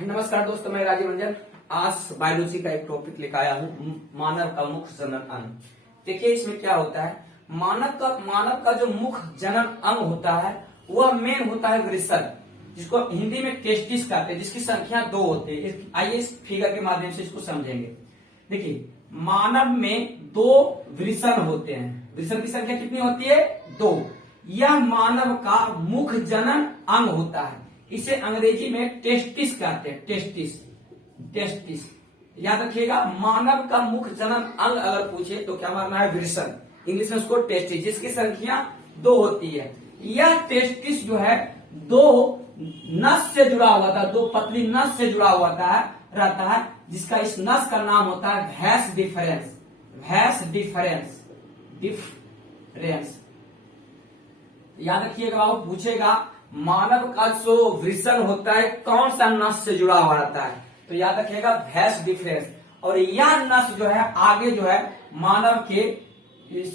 नमस्कार दोस्तों, मैं राजीव रंजन आज बायोलॉजी का एक टॉपिक लेकर आया हूँ, मानव का मुख्य जनन अंग। देखिए इसमें क्या होता है, मानव का जो मुख्य जनन अंग होता है वह मेन होता है वृषण, जिसको हिंदी में टेस्टिस कहते हैं, जिसकी संख्या 2 होती है। आइए इस फिगर के माध्यम से इसको समझेंगे। देखिए मानव में 2 वृषण होते हैं। वृषण की संख्या कितनी होती है? 2। यह मानव का मुख्य जनन अंग होता है। इसे अंग्रेजी में टेस्टिस कहते हैं। टेस्टिस याद रखिएगा। मानव का मुख्य जनन अंग अगर पूछे तो क्या मानना है? वृषण। इंग्लिश में उसको टेस्टिस, जिसकी संख्या 2 होती है। यह टेस्टिस जो है 2 नस से जुड़ा हुआ था, 2 पतली नस से जुड़ा हुआ रहता है, जिसका इस नस का नाम होता है भैंस डिफरेंस। याद रखिएगा, वो पूछेगा मानव का जो वृषण होता है कौन सा नस से जुड़ा हुआ रहता है, तो याद रखिएगा भैंस डिफरेंस। और यह नस जो है आगे जो है मानव के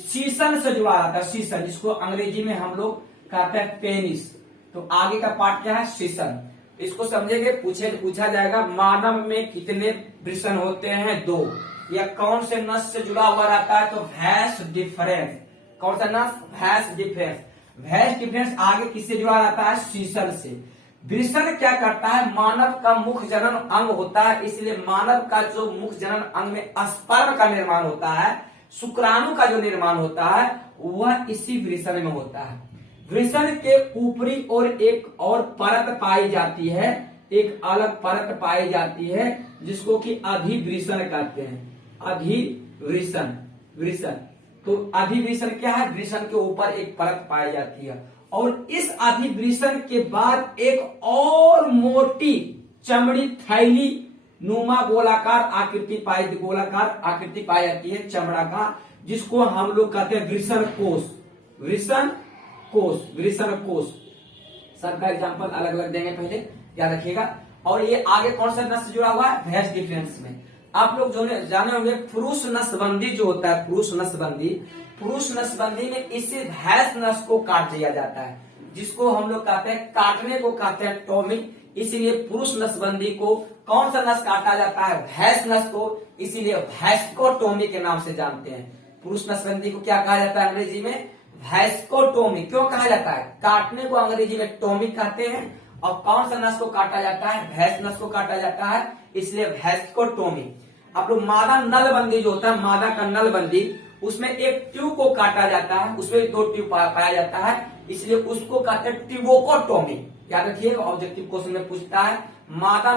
शीशन से जुड़ा रहता है। शीशन, जिसको अंग्रेजी में हम लोग कहते हैं पेनिस। तो आगे का पार्ट क्या है? शीशन। इसको समझेंगे, पूछा जाएगा मानव में कितने वृषण होते हैं? 2। यह कौन से नस से जुड़ा हुआ रहता है? तो भैंस डिफरेंस। कौन सा नस? भैंस डिफरेंस। भैंस डिफरेंस आगे किससे जुड़ा रहता है? शीशन से। वृषण क्या करता है? मानव का मुख्य जनन अंग होता है, इसलिए मानव का जो मुख्य जनन अंग में स्पर्म का निर्माण होता है, शुक्राणु का जो निर्माण होता है, वह इसी वृषण में होता है। वृषण के ऊपरी ओर एक और परत पाई जाती है, एक अलग परत पाई जाती है, जिसको कि अधिवृषण कहते हैं। वृषण। तो अधिवृषण क्या है? वृषण के ऊपर एक परत पाई जाती है, और इस अधिवृषण के बाद एक और मोटी चमड़ी थैली नुमा गोलाकार आकृति पाई जाती है चमड़ा का, जिसको हम लोग कहते हैं वृषण कोश। सबका एग्जाम्पल अलग अलग देंगे, पहले याद रखिएगा। और ये आगे कौन सा नस से जुड़ा हुआ है? भैंस डिफरेंस में। आप लोग जो जाने होंगे पुरुष नसबंदी जो होता है, पुरुष नसबंदी में इसी भैंस नस को काट दिया जाता है, जिसको हम लोग कहते हैं काटने को कहते हैं टोमिक। इसीलिए पुरुष नसबंदी को कौन सा नस काटा जाता है? भैंस नस को, इसीलिए भैंसकोटोमी के नाम से जानते हैं। पुरुष नसबंदी को क्या कहा जाता है अंग्रेजी में? भैंसकोटोमी। क्यों कहा जाता है? काटने को अंग्रेजी में टोमिक कहते हैं, और कौन सा नस को काटा जाता है? भैंस नस को काटा जाता है, इसलिए भैंसकोटोमी। आप लोग मादा नलबंदी जो होता है, मादा का नलबंदी, उसमें एक ट्यूब को काटा जाता है, उसमें 2 ट्यूब पाया जाता है, इसलिए उसको कहते हैं ट्यूबोकोटोमी। याद रखिएगा, ऑब्जेक्टिव क्वेश्चन में पूछता है मादा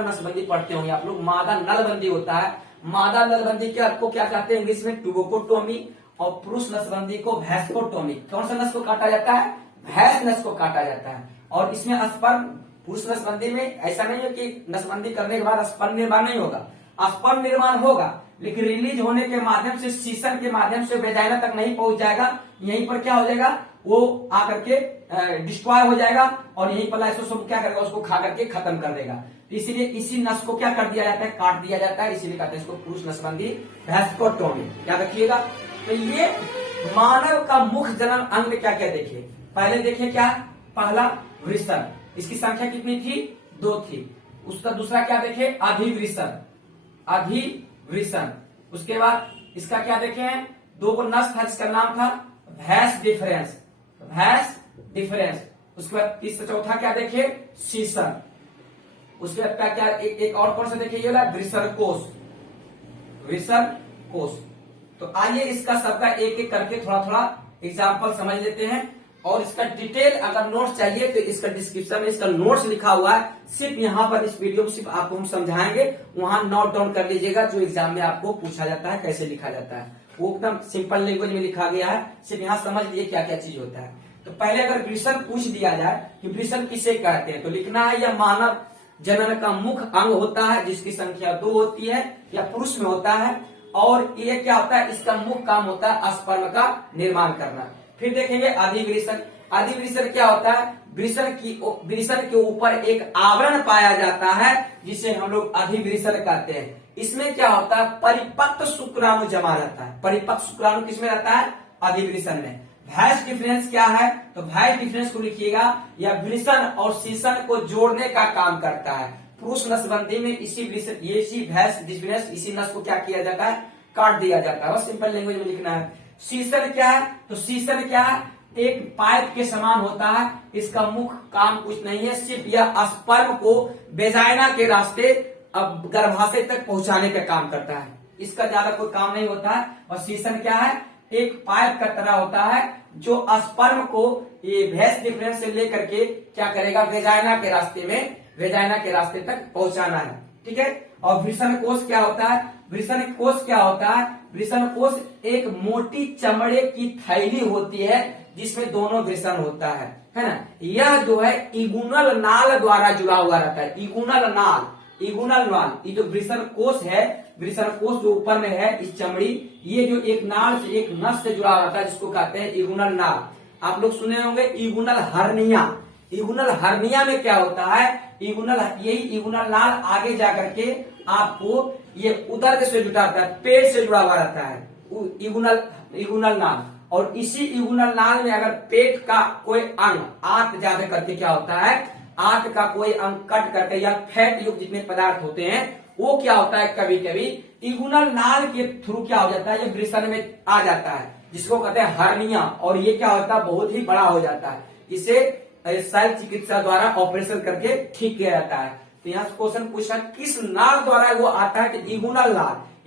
नसबंदी पढ़ते होंगे आप लोग। मादा नलबंदी होता है, मादा नलबंदी के आपको क्या कहते हैं इंग्लिश में? ट्यूबोकोटोमी। और पुरुष नसबंदी को भैंसकोटोमी। कौन सा नस को काटा जाता है? भैंस नस को काटा जाता है। और इसमें स्पर्म, पुरुष नसबंदी में ऐसा नहीं है कि नसबंदी करने के बाद स्पर्म निर्माण नहीं होगा, स्पर्म निर्माण होगा, लेकिन रिलीज होने के माध्यम से, शीशन के माध्यम से वेजाइना तक नहीं पहुंच जाएगा। यहीं पर क्या हो जाएगा? वो आकर के डिस्ट्रॉय हो जाएगा, और यहीं पर लाइसोसोम क्या करेगा? उसको खा करके खत्म कर देगा। इसीलिए इसी नस को क्या कर दिया जाता है? काट दिया जाता है, इसीलिए कहते हैं इसको पुरुष नसबंदी, भैंसकोटोमी। याद रखिएगा। तो ये मानव का मुख्य जनन अंग में क्या क्या देखिए। पहले देखिए क्या? पहला वृषण, इसकी संख्या कितनी थी? 2 थी। उसका दूसरा क्या देखे? अधिवृषण। उसके बाद इसका क्या देखे? 2 को नस था, जिसका नाम था भैंस डिफरेंस। उसके बाद तीसरा चौथा क्या देखे? शीशन। उसके बाद क्या एक और कौन सा देखे? ये वाला वृषण कोश। तो आइए इसका सबका एक एक करके थोड़ा थोड़ा एग्जाम्पल समझ लेते हैं, और इसका डिटेल अगर नोट्स चाहिए तो इसका डिस्क्रिप्शन में इसका नोट्स लिखा हुआ है। सिर्फ यहाँ पर इस वीडियो में सिर्फ आपको हम समझाएंगे, वहां नोट डाउन कर लीजिएगा, जो एग्जाम में आपको पूछा जाता है कैसे लिखा जाता है, वो एकदम सिंपल लैंग्वेज में लिखा गया है। सिर्फ यहाँ समझ लिए क्या क्या चीज होता है। तो पहले अगर वृषण पूछ दिया जाए कि वृषण किसे कहते हैं, तो लिखना है यह मानव जनन का मुख्य अंग होता है, जिसकी संख्या 2 होती है, या पुरुष में होता है, और ये क्या होता है? इसका मुख्य काम होता है स्पर्म का निर्माण करना। फिर देखेंगे अधिवृषण। अधिवृषण क्या होता है? वृषण के ऊपर एक आवरण पाया जाता है, जिसे हम लोग अधिवृषण कहते हैं। इसमें क्या होता है? परिपक्व शुक्राणु जमा रहता है। परिपक्व शुक्राणु किसमें रहता है? अधिवृषण में। भैंस डिफरेंस क्या है? तो भैंस डिफरेंस को लिखिएगा, या वृषण और शीशन को जोड़ने का काम करता है। पुरुष नसबंदी में इसी भैंस इसी नस को क्या किया जाता है, काट दिया जाता है। बस सिंपल लैंग्वेज में लिखना है। सीसन क्या है, तो सीसन क्या है, एक पाइप के समान होता है। इसका मुख्य काम कुछ नहीं है, सिर्फ यह स्पर्म को वेजाइना के रास्ते अब गर्भाशय तक पहुंचाने का काम करता है। इसका ज्यादा कोई काम नहीं होता है। और सीसन क्या है, एक पाइप का तरह होता है जो स्पर्म को ये भैंस डिफरेंस से लेकर के क्या करेगा, वेजाइना के रास्ते तक पहुंचाना है। ठीक है। और वृषण कोष क्या होता है, वृषण कोष एक मोटी चमड़े की थैली होती है जिसमें दोनों वृषण होता है ना। यह जो है इगुनल नाल द्वारा जुड़ा हुआ रहता है। इगुनल नाल ये जो वृषण कोष है, वृषण कोष जो ऊपर में है इस चमड़ी, ये जो एक नाल से एक नस से जुड़ा रहता है जिसको कहते हैं इगुनल नाल। आप लोग सुने होंगे इगुनल हर्निया में क्या होता है, इगुनल नाल आगे जाकर के आपको ये उदर से जुटाता है, पेट से जुड़ा हुआ रहता है इगुनल नाल। और इसी इगुनल नाल में अगर पेट का कोई अंग आंत ज्यादा करके क्या होता है, आंत का कोई अंग कट करके या फैट युक्त जितने पदार्थ होते हैं वो क्या होता है, कभी कभी इगुनल नाल के थ्रू क्या हो जाता है, ये वृषण में आ जाता है जिसको कहते हैं हर्निया। और ये क्या होता है, बहुत ही बड़ा हो जाता है। इसे शल्य चिकित्सा द्वारा ऑपरेशन करके ठीक किया जाता है। तो यहाँ क्वेश्चन पूछा किस नाल द्वारा वो आता है, कि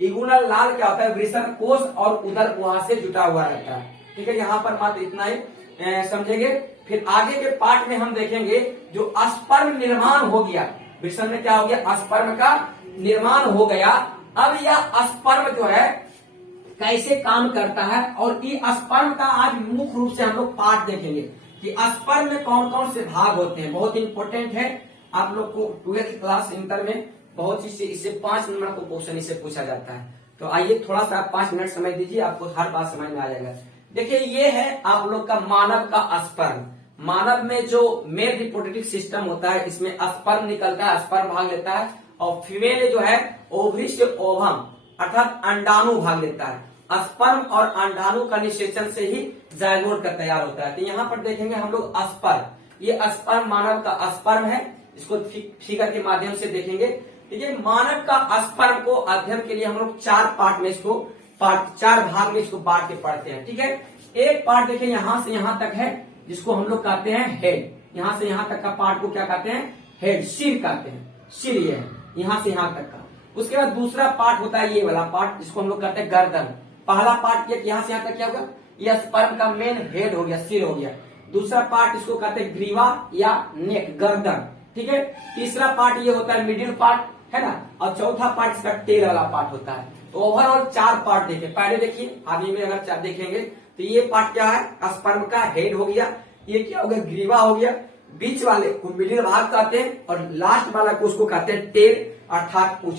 इगुनल नाल क्या होता है, वृषण कोष और उदर वहां से जुटा हुआ रहता है। ठीक है, यहाँ पर मात्र इतना ही समझेंगे। फिर आगे के पार्ट में हम देखेंगे जो स्पर्म निर्माण हो गया, वृषण में क्या हो गया, स्पर्म का निर्माण हो गया। अब यह स्पर्म जो है कैसे काम करता है, और ये स्पर्म का आज मुख्य रूप से हम लोग पार्ट देखेंगे कि स्पर्म में कौन कौन से भाग होते हैं। बहुत इंपॉर्टेंट है, आप लोग को 12th क्लास इंटर में बहुत चीज से इससे 5 नंबर को क्वेश्चन इससे पूछा जाता है। तो आइए थोड़ा सा 5 मिनट समय दीजिए, आपको हर बात समझ में आ जाएगा। देखिए ये है आप लोग का मानव का स्पर्म। मानव में जो मेल रिप्रोडक्टिव सिस्टम होता है इसमें स्पर्म निकलता है, स्पर्म भाग लेता है। और फीमेल जो है ओवरी से ओवम अर्थात अंडाणु भाग लेता है। स्पर्म और अंडाणु का निषेचन से ही जायगोट का तैयार होता है। तो यहाँ पर देखेंगे हम लोग स्पर्म, ये स्पर्म मानव का स्पर्म है, इसको फिगर के माध्यम से देखेंगे। देखिए मानव का स्पर्म को अध्ययन के लिए हम लोग 4 पार्ट में इसको 4 भाग में इसको बांट के पढ़ते हैं। ठीक है, एक पार्ट देखिए यहाँ से यहाँ तक है जिसको हम लोग कहते हैं हेड। यहाँ से यहाँ तक का पार्ट को क्या कहते हैं, हेड, सिर कहते हैं। सिर ये है यहाँ से यहाँ तक का। उसके बाद दूसरा पार्ट होता है ये वाला पार्ट, जिसको हम लोग कहते हैं गर्दन। पहला पार्ट यहाँ से यहाँ तक क्या होगा, यह स्पर्म का मेन हेड हो गया, सिर हो गया। दूसरा पार्ट इसको कहते हैं ग्रीवा या नेक, गर्दन। ठीक है, तीसरा पार्ट ये होता है मिडिल पार्ट, है ना। और चौथा पार्ट इसका टेल वाला पार्ट होता है। तो ओवरऑल 4 पार्ट देखे। पहले देखिए आदमी में अगर देखेंगे तो ये पार्ट क्या है, स्पर्म का हेड हो गया, ये क्या हो गया, ग्रीवा हो गया, बीच वाले को मिडिल भाग कहते हैं, और लास्ट वाला को उसको कहते हैं टेल अर्थात पूंछ।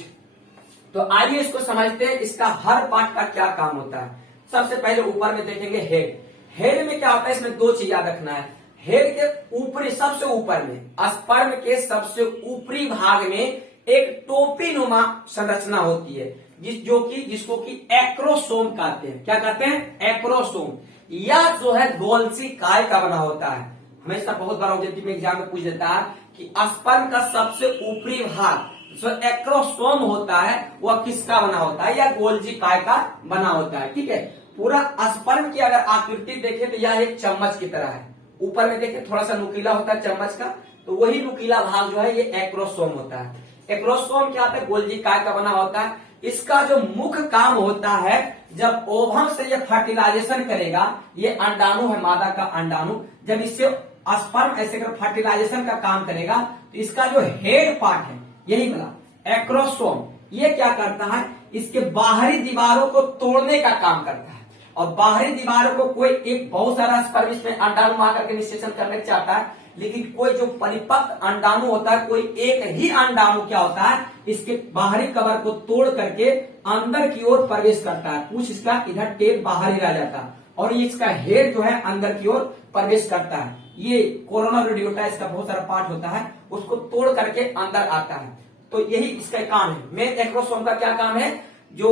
तो आइए इसको समझते हैं, इसका हर पार्ट का क्या काम होता है। सबसे पहले ऊपर में देखेंगे हेड। हेड में क्या होता है, इसमें 2 चीज याद रखना है। हेड के ऊपरी सबसे ऊपर में, स्पर्म के सबसे ऊपरी भाग में एक टोपी नुमा संरचना होती है जिसको कि एक्रोसोम कहते हैं। क्या कहते हैं, एक्रोसोम। यह जो है गोल्सी काय का बना होता है। हमेशा बहुत बार ऑब्जेक्टिव में एग्जाम में पूछ देता है कि स्पर्म का सबसे ऊपरी भाग जो एक्रोसोम होता है वह किसका बना होता है, या गोल्जी काय का बना होता है। ठीक है, पूरा स्पर्म की अगर आकृति देखें तो यह एक चम्मच की तरह है। ऊपर में देखें थोड़ा सा नुकीला होता है चम्मच का, तो वही नुकीला भाग जो है ये एक्रोसोम होता है। एक्रोसोम क्या होता है, गोल्जी काय का बना होता है। इसका जो मुख्य काम होता है, जब ओवम से ये फर्टिलाइजेशन करेगा, ये अंडाणु है, मादा का अंडाणु, जब इससे स्पर्म ऐसे कर फर्टिलाइजेशन का काम करेगा, तो इसका जो हेड पार्ट है यही वाला एक्रोसोम, ये क्या करता है, इसके बाहरी दीवारों को तोड़ने का काम करता है। और बाहरी दीवारों को कोई एक बहुत सारा स्पर्म इसमें अंडाणु आकर के निषेचन करने चाहता है, लेकिन कोई जो परिपक्व अंडाणु होता है, कोई एक ही अंडाणु क्या होता है, इसके बाहरी कवर को तोड़ करके अंदर की ओर प्रवेश करता है। पूछ इसका इधर टेल बाहर ही रह जाता है, और इसका हेड जो है अंदर की ओर प्रवेश करता है। ये कोरोना रेडियोटा इसका बहुत सारा पार्ट होता है, उसको तोड़ करके अंदर आता है। तो यही इसका काम है। मेन एक्रोसोम का क्या काम है, जो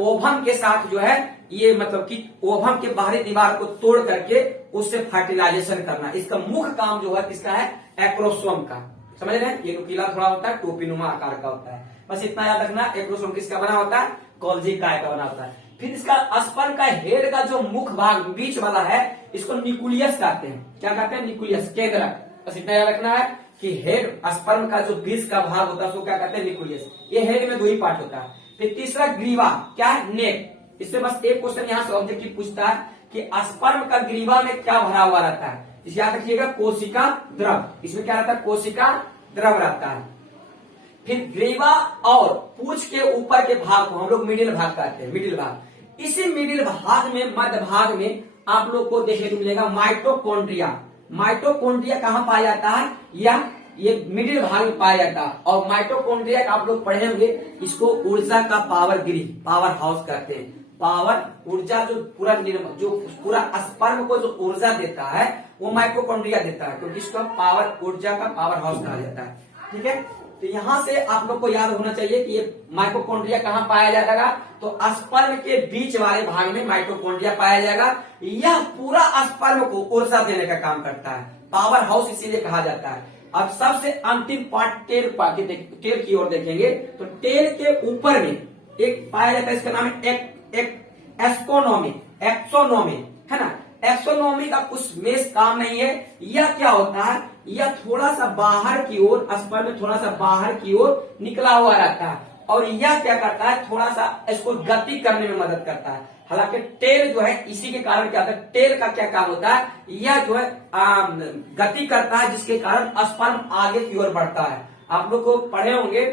ओवम के साथ जो है ये मतलब कि ओवम के बाहरी दीवार को तोड़ करके उससे फर्टिलाइजेशन करना, इसका मुख्य काम जो है किसका है, एक्रोसोम का। समझ रहे हैं? ये नुकीला थोड़ा होता है, टोपी नुमा आकार का होता है। बस इतना याद रखना, एक्रोसोम किसका बना होता है? गोल्जी काय का बना होता है। फिर इसका स्पर्म का हेड का जो मुख भाग बीच वाला है, इसको न्यूक्लियस कहते हैं। क्या कहते हैं? न्यूक्लियस, केंद्रक। बस इतना याद रखना है कि हेड स्पर्म का जो बीच का भाग होता है उसको क्या कहते हैं? न्यूक्लियस। ये हेड में 2 ही पार्ट होता है। फिर तीसरा ग्रीवा, क्या है? नेक। इससे बस एक क्वेश्चन यहाँ से ऑब्जेक्टिव पूछता है कि स्पर्म का ग्रीवा में क्या भरा हुआ रहता है? इसे याद रखिएगा, कोशिका द्रव। इसमें क्या रहता है? कोशिका द्रव रहता है। फिर ग्रीवा और पूंछ के ऊपर के भाग को हम लोग मिडिल भाग कहते हैं, मिडिल भाग। इसी मिडिल भाग में, मध्य भाग में आप लोग को देखने को मिलेगा माइटोकॉन्ड्रिया। माइटोकॉन्ड्रिया कहाँ पाया जाता है? या ये मिडिल भाग में पाया जाता है। और माइटोकॉन्ड्रिया का आप लोग पढ़े होंगे, इसको ऊर्जा का पावर ग्रिड, पावर हाउस कहते हैं। पावर, ऊर्जा जो पूरा स्पर्म को जो ऊर्जा देता है वो माइटोकॉन्ड्रिया देता है, क्योंकि इसको पावर, ऊर्जा का पावर हाउस कहा जाता है। ठीक है, तो यहां से आप लोग को याद होना चाहिए कि ये माइटोकॉन्ड्रिया कहाँ पाया जाएगा? तो स्पर्म के बीच वाले भाग में माइटोकॉन्ड्रिया पाया जाएगा। यह पूरा स्पर्म को ऊर्जा देने का काम करता है, पावर हाउस इसीलिए कहा जाता है। अब सबसे अंतिम पार्ट टेल की ओर देखेंगे, तो टेल के ऊपर में एक पाया जाता है, इसका नाम है एक्सोनोमी, है ना? एक्सोनोमी का कुछ मेष काम नहीं है। यह क्या होता है? यह थोड़ा सा बाहर की ओर, स्पर्म में थोड़ा सा बाहर की ओर निकला हुआ रहता है, और यह क्या करता है? थोड़ा सा इसको गति करने में मदद करता है। हालांकि टेल जो है, इसी के कारण क्या होता है? टेल का क्या काम होता है? यह जो है गति करता है, जिसके कारण स्पर्म आगे की ओर बढ़ता है। आप लोग को पढ़े होंगे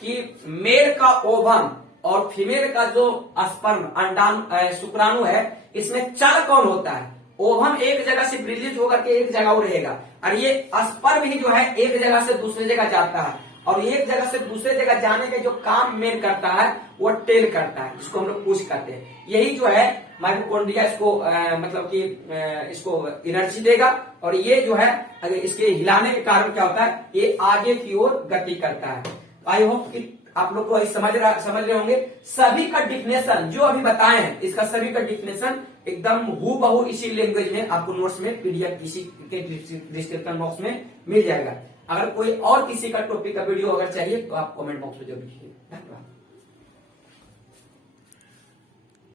कि मेल का ओवम और फीमेल का जो स्पर्म, अंडाणु, शुक्राणु है, इसमें चल कौन होता है? ओवम एक जगह से रिलीज होकर के एक जगह रहेगा, और ये स्पर्म ही जो है एक जगह से दूसरी जगह जाता है, और एक जगह से दूसरे जगह जाने का जो काम मेल करता है वो टेल करता है, जिसको हम लोग पूछ करते हैं। यही जो है माइटोकॉन्ड्रिया इसको मतलब कि इसको एनर्जी देगा, और ये जो है इसके हिलाने के कारण क्या होता है? ये आगे की ओर गति करता है। आई होप कि आप लोग को समझ रहे होंगे। सभी का डिफिनेशन जो अभी बताए हैं, इसका सभी का डिफिनेशन एकदम हूबहू इसी लैंग्वेज में आपको नोट्स में पीडीएफ इसी के डिस्क्रिप्शन बॉक्स में मिल जाएगा। अगर कोई और किसी का टॉपिक का वीडियो अगर चाहिए तो आप कमेंट बॉक्स में जरूर लिखिए। धन्यवाद।